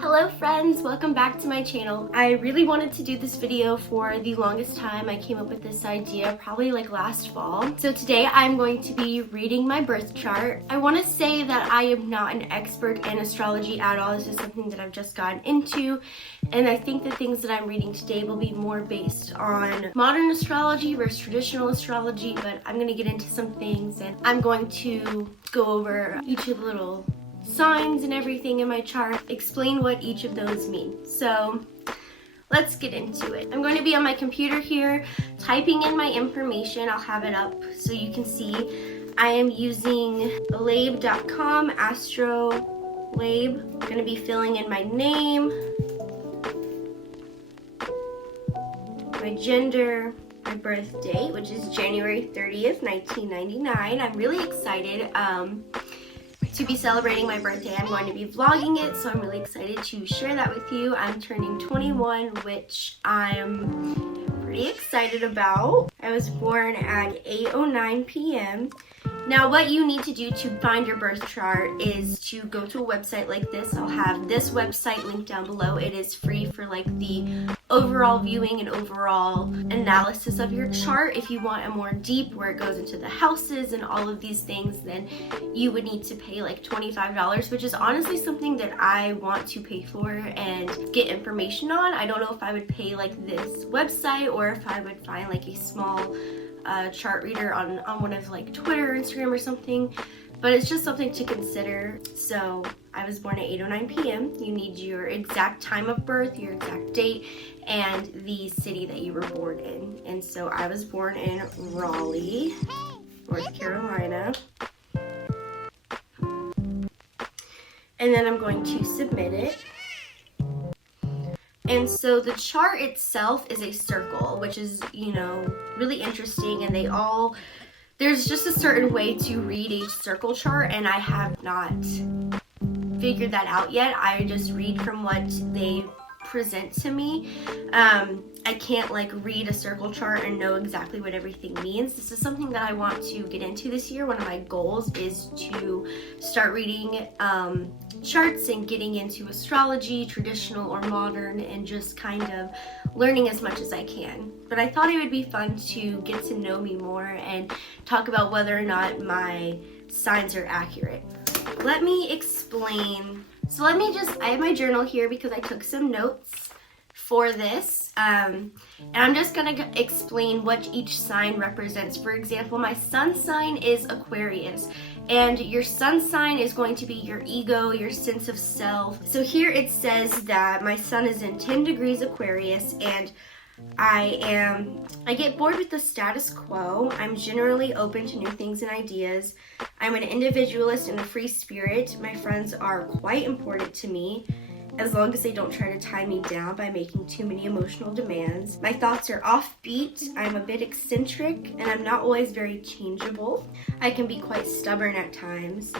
Hello friends, welcome back to my channel. I really wanted to do this video for the longest time. I came up with this idea probably like last fall. So today I'm going to be reading my birth chart. I want to say that I am not an expert in astrology at all. This is something that I've just gotten into, and I think the things that I'm reading today will be more based on modern astrology versus traditional astrology, but I'm going to get into some things and I'm going to go over each of the little signs and everything in my chart, explain what each of those mean. So let's get into it. I'm going to be on my computer here typing in my information. I'll have it up so you can see. I am using labe.com, astrolabe. I'm going to be filling in my name, my gender, my birth date, which is January 30th, 1999. I'm really excited to be celebrating my birthday. I'm going to be vlogging it, so I'm really excited to share that with you. I'm turning 21, which I'm pretty excited about. I was born at 8:09 p.m. Now, what you need to do to find your birth chart is to go to a website like this. I'll have this website linked down below. It is free for like the overall viewing and overall analysis of your chart. If you want a more deep, where it goes into the houses and all of these things, then you would need to pay like $25, which is honestly something that I want to pay for and get information on. I don't know if I would pay like this website or if I would find like a small chart reader on one of like Twitter or Instagram or something, but it's just something to consider. So I was born at 8:09 p.m. You need your exact time of birth, your exact date, and the city that you were born in. And so I was born in Raleigh, North Carolina. And then I'm going to submit it. And so the chart itself is a circle, which is, you know, really interesting, and there's just a certain way to read a circle chart, and I have not figured that out yet. I just read from what they present to me. I can't like read a circle chart and know exactly what everything means. This is something that I want to get into this year. One of my goals is to start reading charts and getting into astrology, traditional or modern, and just kind of learning as much as I can. But I thought it would be fun to get to know me more and talk about whether or not my signs are accurate. Let me explain. So I have my journal here because I took some notes for this. And I'm just gonna explain what each sign represents. For example, my sun sign is Aquarius, and your sun sign is going to be your ego, your sense of self. So here it says that my sun is in 10 degrees Aquarius, and I get bored with the status quo. I'm generally open to new things and ideas. I'm an individualist and a free spirit. My friends are quite important to me, as long as they don't try to tie me down by making too many emotional demands. My thoughts are offbeat. I'm a bit eccentric, and I'm not always very changeable. I can be quite stubborn at times.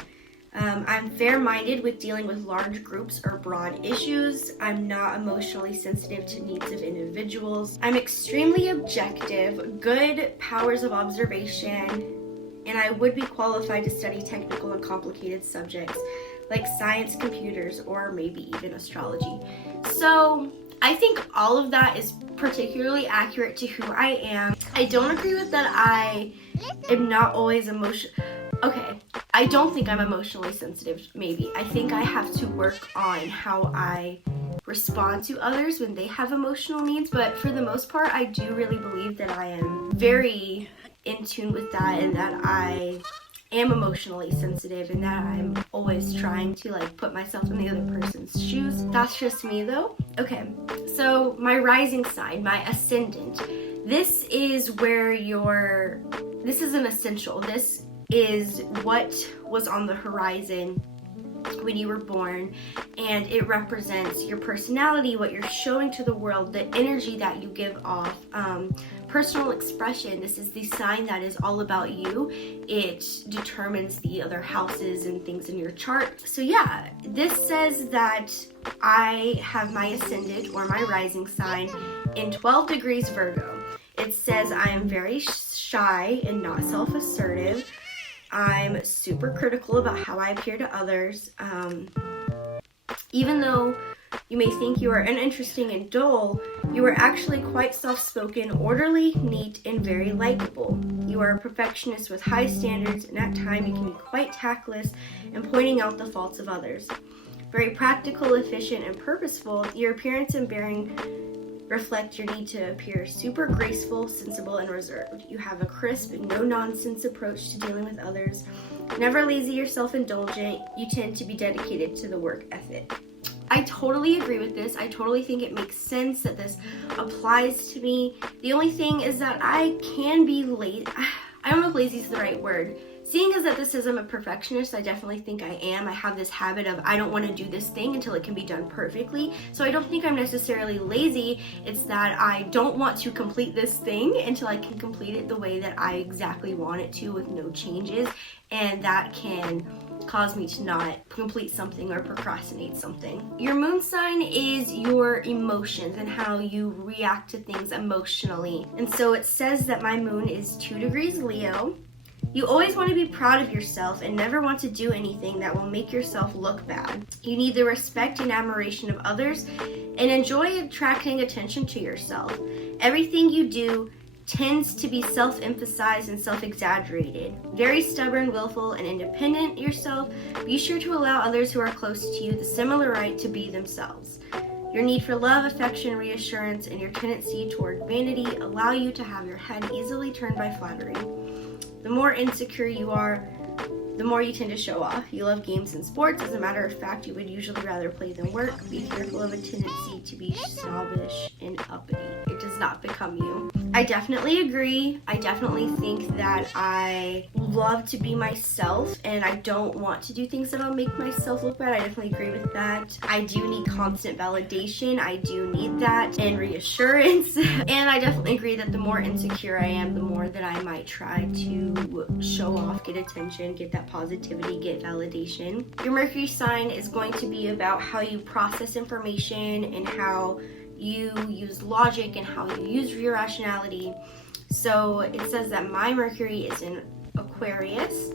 I'm fair-minded with dealing with large groups or broad issues. I'm not emotionally sensitive to needs of individuals. I'm extremely objective, good powers of observation, and I would be qualified to study technical and complicated subjects like science, computers, or maybe even astrology. So I think all of that is particularly accurate to who I am. I don't agree with that I am not always Okay, I don't think I'm emotionally sensitive, maybe. I think I have to work on how I respond to others when they have emotional needs, but for the most part, I do really believe that I am very in tune with that, and that I am emotionally sensitive, and that I'm always trying to like put myself in the other person's shoes. That's just me though. Okay, so my rising sign, my ascendant, this is where this is an essential. This is what was on the horizon when you were born, and it represents your personality, what you're showing to the world, the energy that you give off, personal expression. This is the sign that is all about you. It determines the other houses and things in your chart. So yeah, this says that I have my ascendant or my rising sign in 12 degrees Virgo. It says I am very shy and not self-assertive. I'm super critical about how I appear to others. Even though you may think you are uninteresting and dull, you are actually quite soft-spoken, orderly, neat, and very likable. You are a perfectionist with high standards, and at times you can be quite tactless in pointing out the faults of others. Very practical, efficient, and purposeful, your appearance and bearing reflect your need to appear super graceful, sensible, and reserved. You have a crisp, no-nonsense approach to dealing with others. Never lazy or self-indulgent, you tend to be dedicated to the work ethic. I totally agree with this. I totally think it makes sense that this applies to me. The only thing is that I can be lazy. I don't know if lazy is the right word. Seeing as that this says I'm a perfectionist, I definitely think I am. I have this habit of I don't want to do this thing until it can be done perfectly. So I don't think I'm necessarily lazy. It's that I don't want to complete this thing until I can complete it the way that I exactly want it to with no changes. And that can cause me to not complete something or procrastinate something. Your moon sign is your emotions and how you react to things emotionally. And so it says that my moon is 2 degrees Leo. You always want to be proud of yourself and never want to do anything that will make yourself look bad. You need the respect and admiration of others and enjoy attracting attention to yourself. Everything you do tends to be self-emphasized and self-exaggerated. Very stubborn, willful, and independent yourself. Be sure to allow others who are close to you the similar right to be themselves. Your need for love, affection, reassurance, and your tendency toward vanity allow you to have your head easily turned by flattery. The more insecure you are, the more you tend to show off. You love games and sports. As a matter of fact, you would usually rather play than work. Be careful of a tendency to be snobbish and uppity. It does not become you. I definitely agree. I definitely think that I love to be myself and I don't want to do things that'll make myself look bad. I definitely agree with that. I do need constant validation. I do need that and reassurance. And I definitely agree that the more insecure I am, the more that I might try to show off, get attention, get that positivity, get validation. Your Mercury sign is going to be about how you process information and how you use logic and how you use your rationality. So it says that my Mercury is in Aquarius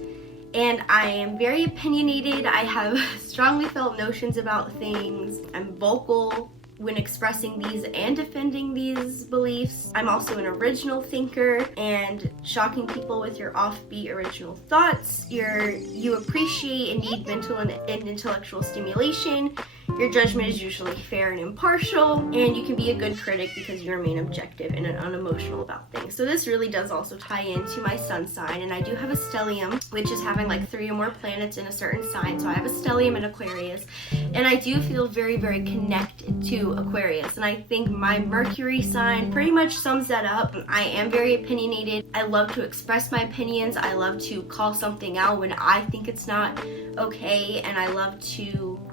and I am very opinionated. I have strongly felt notions about things. I'm vocal when expressing these and defending these beliefs. I'm also an original thinker and shocking people with your offbeat original thoughts. You appreciate and need mental and intellectual stimulation. Your judgment is usually fair and impartial, and you can be a good critic because you remain objective and unemotional about things. So this really does also tie into my sun sign, and I do have a stellium, which is having like 3 or more planets in a certain sign. So I have a stellium in Aquarius, and I do feel very, very connected to Aquarius, and I think my Mercury sign pretty much sums that up. I am very opinionated. I love to express my opinions. I love to call something out when I think it's not okay, and I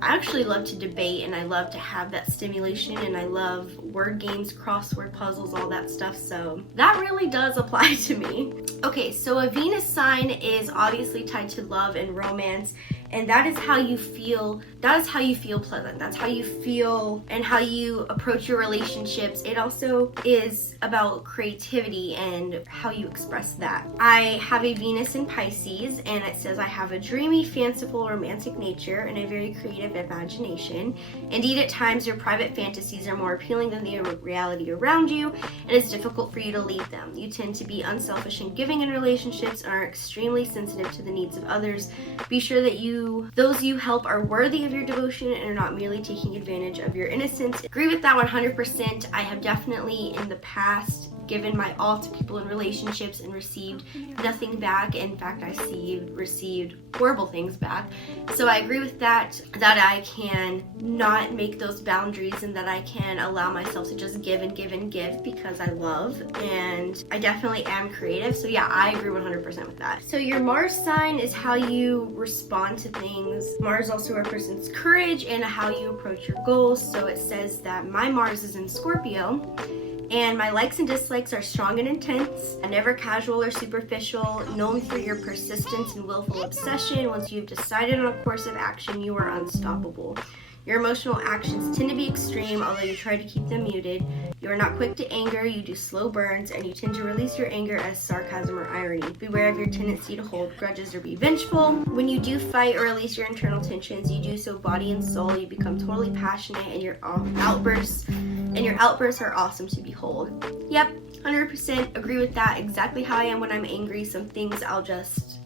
actually love to debate, and I love to have that stimulation, and I love word games, crossword puzzles, all that stuff. So that really does apply to me. Okay, so a Venus sign is obviously tied to love and romance, and that is how you feel. That is how you feel pleasant. That's how you feel and how you approach your relationships. It also is about creativity and how you express that. I have a Venus in Pisces, and it says I have a dreamy, fanciful, romantic nature and a very creative imagination. Indeed, at times your private fantasies are more appealing than the reality around you, and it's difficult for you to leave them. You tend to be unselfish and giving in relationships and are extremely sensitive to the needs of others. Be sure that those you help are worthy of your devotion and are not merely taking advantage of your innocence. Agree with that 100%. I have definitely in the past given my all to people in relationships and received nothing back. In fact, I received horrible things back. So I agree with that I can not make those boundaries and that I can allow myself to just give and give and give because I love, and I definitely am creative. So yeah, I agree 100% with that. So your Mars sign is how you respond to things. Mars also represents courage and how you approach your goals. So it says that my Mars is in Scorpio, And my likes and dislikes are strong and intense, never casual or superficial, known for your persistence and willful obsession. Once you've decided on a course of action, you are unstoppable. Your emotional actions tend to be extreme, although you try to keep them muted. You are not quick to anger, you do slow burns, and you tend to release your anger as sarcasm or irony. Beware of your tendency to hold grudges or be vengeful. When you do fight or release your internal tensions, you do so body and soul. You become totally passionate, and your outbursts are awesome to behold. Yep, 100% agree with that. Exactly how I am when I'm angry. Some things I'll just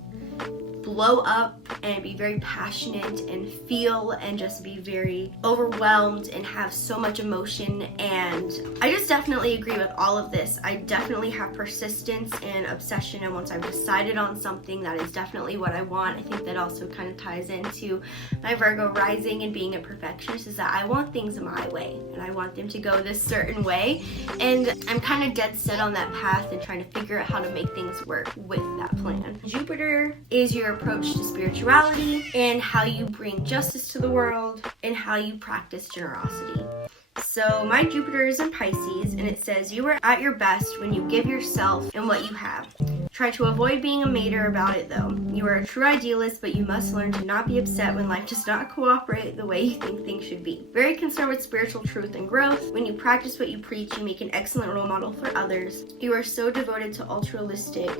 blow up and be very passionate and feel and just be very overwhelmed and have so much emotion, and I just definitely agree with all of this. I definitely have persistence and obsession, and once I've decided on something, that is definitely what I want. I think that also kind of ties into my Virgo rising and being a perfectionist, is that I want things my way and I want them to go this certain way, and I'm kind of dead set on that path and trying to figure out how to make things work with that plan. Jupiter is your approach to spirituality and how you bring justice to the world and how you practice generosity. So my Jupiter is in Pisces, and it says you are at your best when you give yourself and what you have. Try to avoid being a mater about it though. You are a true idealist, but you must learn to not be upset when life does not cooperate the way you think things should be. Very concerned with spiritual truth and growth. When you practice what you preach, you make an excellent role model for others. You are so devoted to altruistic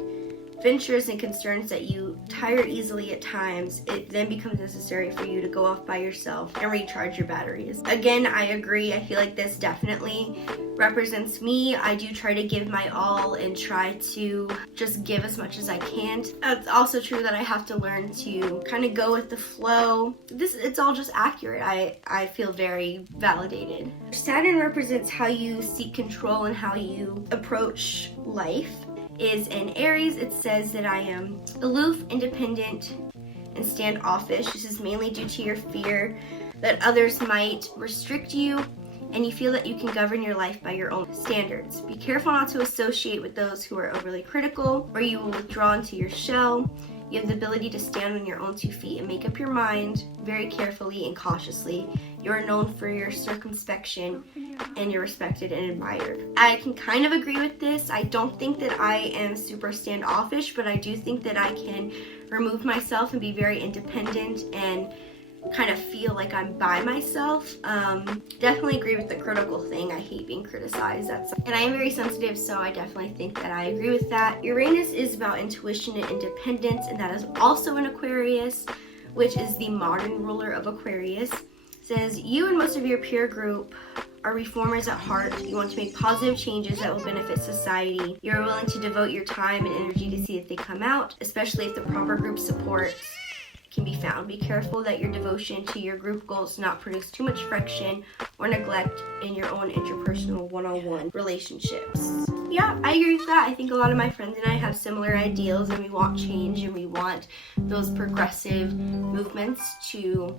ventures and concerns that you tire easily at times. It then becomes necessary for you to go off by yourself and recharge your batteries. Again, I agree. I feel like this definitely represents me. I do try to give my all and try to just give as much as I can. It's also true that I have to learn to kind of go with the flow. It's all just accurate. I feel very validated. Saturn represents how you seek control and how you approach life. Is in Aries. It says that I am aloof, independent, and standoffish. This is mainly due to your fear that others might restrict you, and you feel that you can govern your life by your own standards. Be careful not to associate with those who are overly critical, or you will withdraw into your shell. You have the ability to stand on your own 2 feet and make up your mind very carefully and cautiously. You are known for your circumspection, and you're respected and admired. I can kind of agree with this. I don't think that I am super standoffish, but I do think that I can remove myself and be very independent and kind of feel like I'm by myself. Definitely agree with the critical thing. I hate being criticized. And I am very sensitive, so I definitely think that I agree with that. Uranus is about intuition and independence, and that is also in Aquarius, which is the modern ruler of Aquarius. It says, you and most of your peer group are reformers at heart. You want to make positive changes that will benefit society. You're willing to devote your time and energy to see if they come out, especially if the proper group support can be found. Be careful that your devotion to your group goals not produce too much friction or neglect in your own interpersonal one-on-one relationships. Yeah, I agree with that. I think a lot of my friends and I have similar ideals, and we want change, and we want those progressive movements to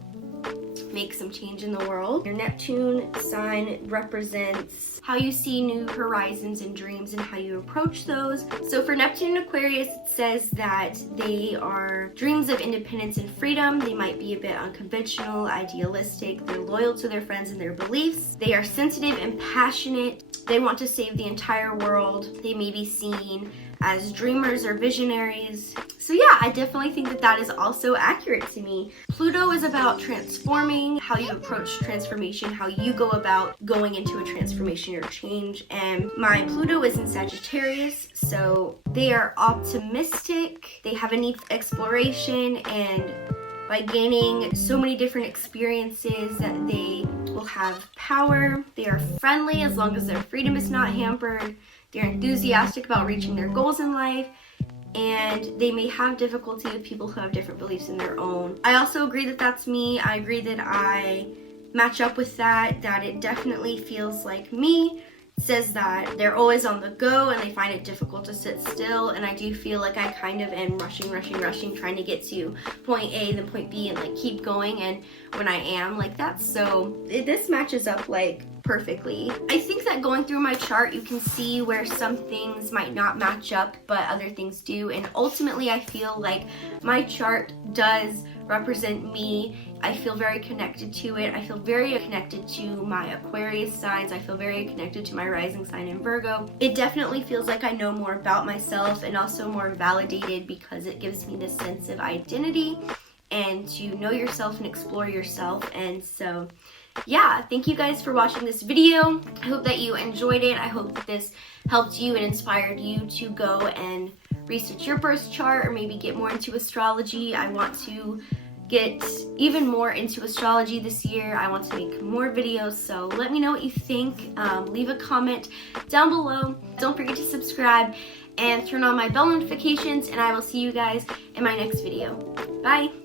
make some change in the world. Your Neptune sign represents how you see new horizons and dreams and how you approach those. So for Neptune and Aquarius, it says that they are dreams of independence and freedom. They might be a bit unconventional, idealistic. They're loyal to their friends and their beliefs. They are sensitive and passionate. They want to save the entire world. They may be seen as dreamers or visionaries. So yeah, I definitely think that that is also accurate to me. Pluto is about transforming, how you approach transformation, how you go about going into a transformation or change. And my Pluto is in Sagittarius, so they are optimistic. They have a need for exploration, and by gaining so many different experiences that they will have power. They are friendly as long as their freedom is not hampered. They're enthusiastic about reaching their goals in life, and they may have difficulty with people who have different beliefs in their own. I also agree that that's me. I agree that I match up with that it definitely feels like me. It says that they're always on the go and they find it difficult to sit still, and I do feel like I kind of am rushing, trying to get to point A, then point B, and like keep going, and when I am like that. So this matches up like perfectly. I think that going through my chart, you can see where some things might not match up, but other things do, and ultimately I feel like my chart does represent me. I feel very connected to it. I feel very connected to my Aquarius signs. I feel very connected to my rising sign in Virgo. It definitely feels like I know more about myself and also more validated because it gives me this sense of identity and to know yourself and explore yourself. And so yeah, thank you guys for watching this video. I hope that you enjoyed it. I hope that this helped you and inspired you to go and research your birth chart or maybe get more into astrology. I want to get even more into astrology this year. I want to make more videos, so let me know what you think. Leave a comment down below. Don't forget to subscribe and turn on my bell notifications, and I will see you guys in my next video. Bye!